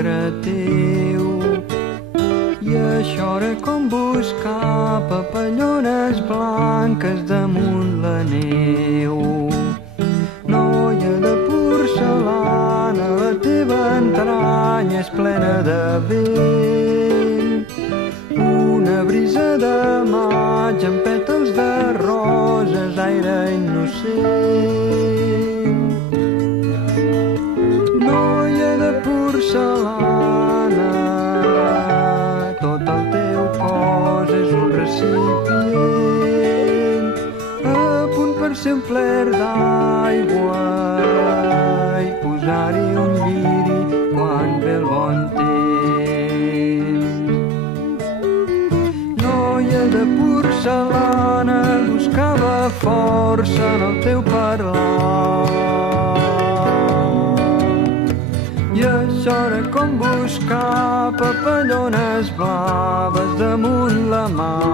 dintre teu. I això era com buscar papallones blanques damunt la neu. Noia de porcelana, la teva entranya és plena de vent. Una brisa de maig amb pètals de roses, aire innocent. Noia de porcelana, tot el teu cos és un recipient, a punt per ser omplert d'aigua i posar-hi un lliri quan ve el bon temps. Noia de porcelana, buscava força en el teu parlar. I això era com buscar papallones blaves damunt la mar.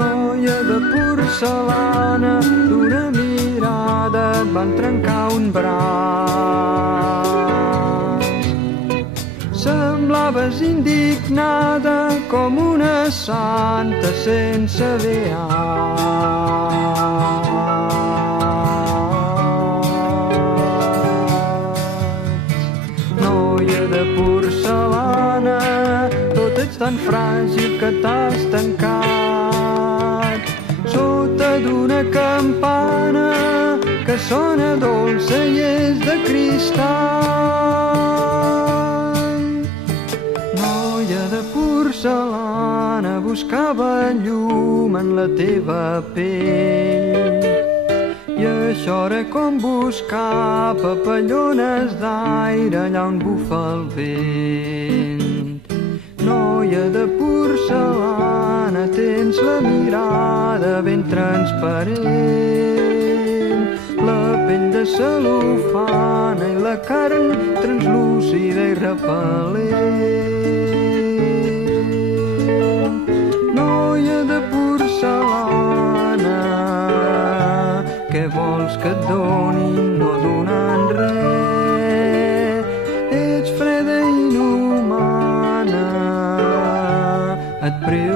Noia de porcelana, d'una mirada et van trencar un braç. Semblaves indignada com una santa sense beats. Noia de porcelana, tot ets tan fràgil que t'has tancat sota d'una campana que sona dolça i és de cristall. Noia de porcelana, buscava llum en la teva pell. I això era com buscar papallones d'aire allà on bufa el vent. Noia de porcelana, tens la mirada ben transparent, la pell de cel·lofana i la carn translúcida i repel·lent. Noia de porcelana, què vols que et donin no donant res? Ets freda i inhumana, et preo